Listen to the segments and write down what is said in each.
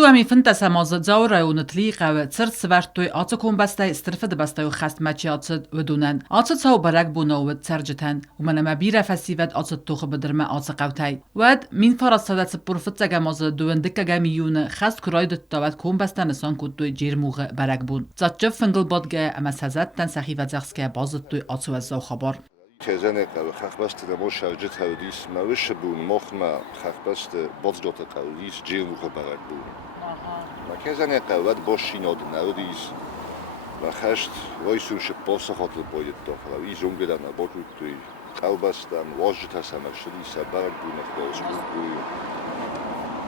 Du ami fintas amaz zaura und tliqa tsert svartoi atsakum bastai strfed bastai khast machi atsad ودونن atsad sau barak buno tserjtan ومن ما بيرا فسيفت atsad توخ بدرما atsaqawtai ود min farassadat spurfitsa gamaz duendika gamiyun khast kurayd tawat kum bastan san kut jirmuq barak bun zatjef fingel bodge ama sazat tan sahiva zaxska bazat tu atsu zaw khabar كزنه قبل خفبست دمو شرجت هودیس موش بون مخما خفبست بازدوت قودیس جیل مخ برگ بون ما كزنه قود باشیناد نودیس و خشت وایسوش پاس خاطر باید داخل وی زنگلن باتو توی قلبستم واجد هستم شدی سبرگ بون خداش بون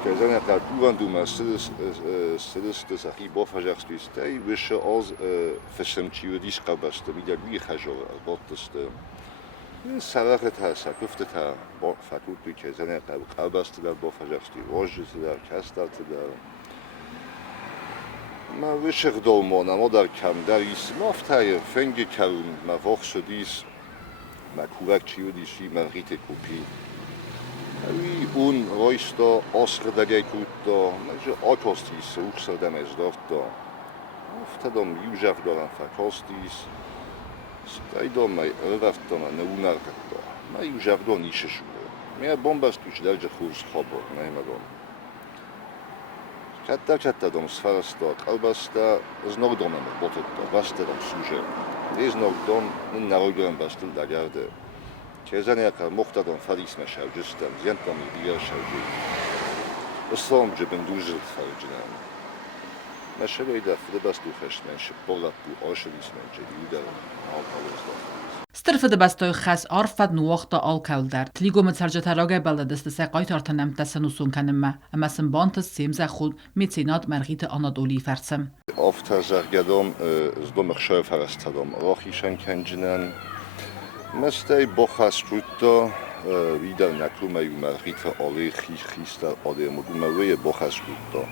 كزنه قد دوان دو مسترس تسخی با فجرس بیست ای وش از فسمچی ودیس قلبست میدر وی خجار باتست سرقت ها سکفت ها با فکوت بی که زنه قلب است در با فجرستی واجد در کستت در ما وشق دومان اما در کم در ایست مافتای فنگ کرون ما واق شدیست ما کورک چیو دیشی ما ریت کوپی اوی اون رایستا آسر دگه کود دا ما جا آکاستیست اوک سردم از دارت دا افتادم یوجف دارم فکاستیست Staido mai rafta ma ne unarkata. Ma ju žavdo niše šude. Me bombas tuč dalje khuz khabor, nema dom. Katta dom sfarasta, qalbasta, znog domam bototta, basta dom suje. Znog dom narogram bastil da garde. Kezani akar muhtadom faris ma shavjistam, ziantam biya shavji. Osam jeben dujil farjnam. مشهد ایده فدبست و خشمن شپولت بو آشلیس من جدیده آل Strfed bastoy khas arfad nuwaqta al kawldar tligo mtsarjataraga baladast saqay tartanam tasanusun kanma amasn bantas semza khud mitsinat margit anadoli farsam Oftazargadom zdom khshayfarastadom rakhishan kanjinan mastay bokhastruto wieder nakumay margit ali khista ademudumay bokhastruto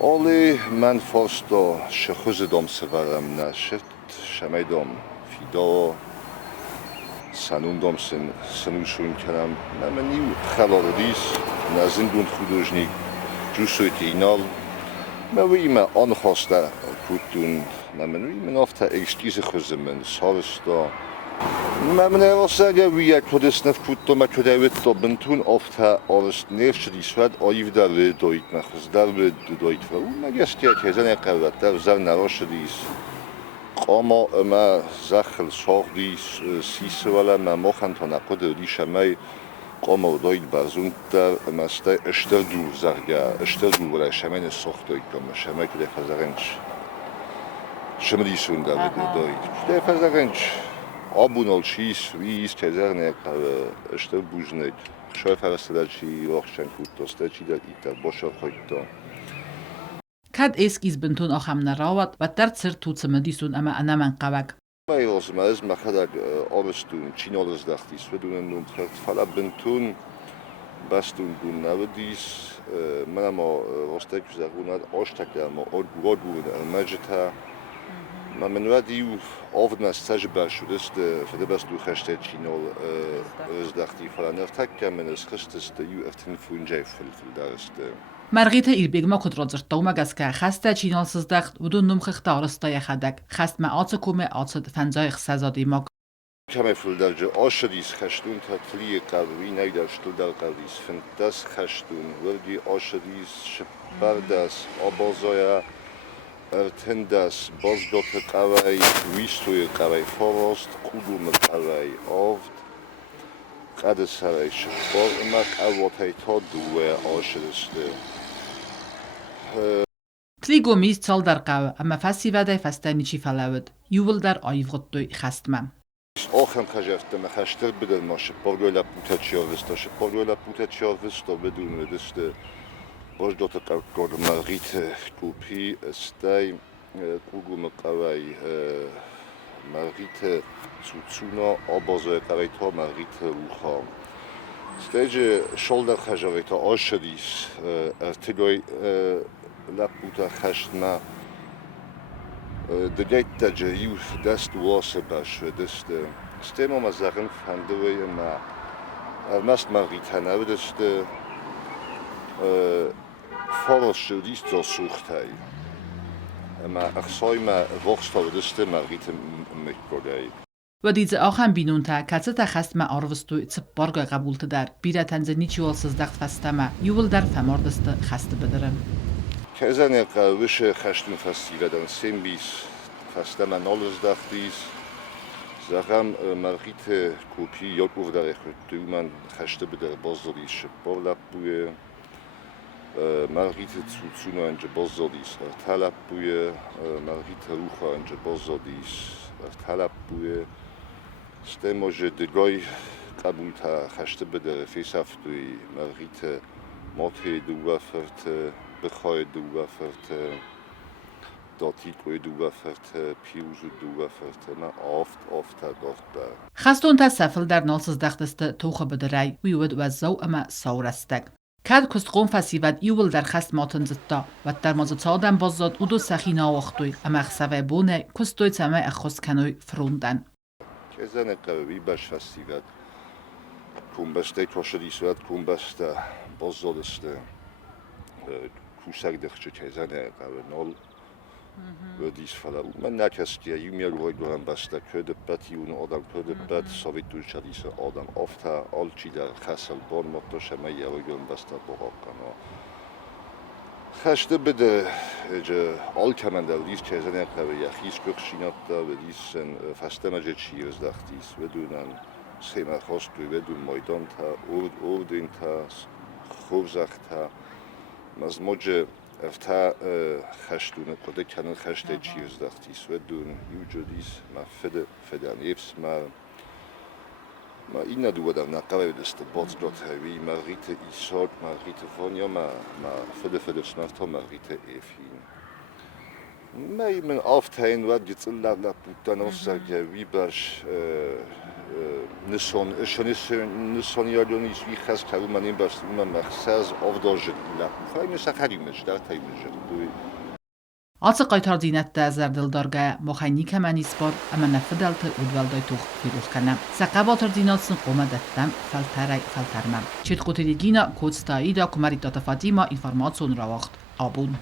Ali من فاستو شخوز دام سوارم نشد شمیدم فیدا سنون دام سنوشون کنم من نیو خلاردیس نزندون خودوجنی جوسویت اینال من آن خواسته کودون من افتا ایشتیز خوزم من سالستا من اگر وی کدستنف کودتا ما کدویت تا بنتون افتا آرست نیرش دیسود آیو در دویت مخص در دویت و اون نگست که زن قوت در زر نراش دیس قاما ما زخل ساق دیس سیس ولی ما مخن تا نقود دیش می قاما دویت برزون در مسته اشتر دور زرگه اشتر دور ولی شمین ساخت دویت کم شمی که دفزرنج شمدیسون در دویت دفزرنج آبونال چیز ویز که زرنه که اشتر بوجنید شاید فرستاده چی وقتشن کود دسته چی در ایتر باشه خواهید دا kad eskiz bentun axam narawat و در tsir tutsmedisun ama anaman qawak ما یوز ما از مخدر آبستون چینال از دختیس و دونن نون ترد فلا بنتون بستون دون نودیس من اما راسته که زرگوناد آشتک اما آدگواد بود المجتا ما من ودیو آفد ما استاج برشود است فده بس دو خشته چینال از دختی فلا نفتک که من از خست است یو افتن فونجای فلفل در است margita irbegma kudrodzertawma gaska khasta chinalsiz daxt udun numkhta arsta yaxadak khast ma atsukume atsad fanzay khsazadi mag کمی فلدرج آشدیس خشتون تطلیق قوی نیداشتو در قویس فنتس خشتون وردی آشدیس شپردس آبازای ارتندس بازدوت قوی ویستوی قوی فراست قدوم قوی آفد قد سرای شپار امک اواتای تا دوه آشدسته tligo mis tsal dar qaw ama fasivada fastani chi falawd yuvel dar ayvgottoy khastmam آخرم خجفته مخشتر بدل ما شپارگوی لپوته چیاوستا شپارگوی لپوته چیاوستا بدون دسته باش دوتا قرد مرغیت کوپی استای قوگوم قوی مرغیت سوتسونا آبازای قوی تا مرغیت روخا استایج شلدر خجاوی تا آشدیس ارتگوی لپوته خشتما دگیت تجریف دست واسه باشه دست استیم ما زخم فندوی ما مست مرغیت هنر دست Forrest dies zo suchtai. Maar achsoi ma vochstavdeste Margite Mekkodai. و دیزه آخم بینونتا کسی تا خست ما آروستوی چپارگا قبول تدار بیره تنزه نیچوال سزدخت فستما یول در فماردست خست بدرم. Kazane qawische khashtun festival simbis fastama nolles dachtis. Zagam Margite kopi jotov dar ekhutuman khashte beder bozdis povlapuye. Margite tsuno anje bozdis talapuye. Margite rucha anje bozdis talapuye. Stemoje de goy qabulta khashte beder fesaftui Margite motre duwafert بخوای دوافرت داتی کوی دوافرت پیوزو دوافرت ما آفت بر خستون تا سفل در نالسز دختست توخه بدرای ویود و زو اما ساورستگ کد کست قوم فسیود یول در خست ماتن زتا و در مازد سادن بازد او دو سخینا وقتوی اما خسوه بونه کستوی تمه اخوست کنوی فروندن که زن قوی باش فسیود کنبسته کشدی سوید کنبسته بازدسته کوسک دخچه کزنه قبل نال و دیس فلا من نکستی یومیر روی گرم بسته کرده بتی اون آدم کرده بت سویت دور چلیس آدم آفته آل چی در خسل بان مطاشه من یه روی گرم بسته بغاب کنه خشته بده جه آل کمن در دیس کزنه قبل یخیز کخشینات دا و دیسن فسته مجه چیرز دختیس و دونن سیمه خواست دوی و دون مایدان تا اردین تا خوزخت تا از موجه افتا خشتونه کده کنن خشته چیز دختیس و دون یوجودیس ما فدان یفس ما این ندو دم نقابه دست باز داد هایی مارگریت ایساک مارگریت فانیا ما فد سنافتا مارگریت افین ما من آفتین و دیت لا بودن اوساگ وی باش نسون یادونیش وی خاص کارو منیم باش من مخصوص آفداج لا فایم سخریمش در تایمش دوی آت قایتار دینت در زردل دارگه مخینی کمانی سپار اما نفدلت اودوالدای توخ فیروخ کنم سقاباتر دیناتسن قومه دتم فلترمم چید قوتیگینا کودستایی دا کماری داتا فادیما اینفارماتسون را وقت آبون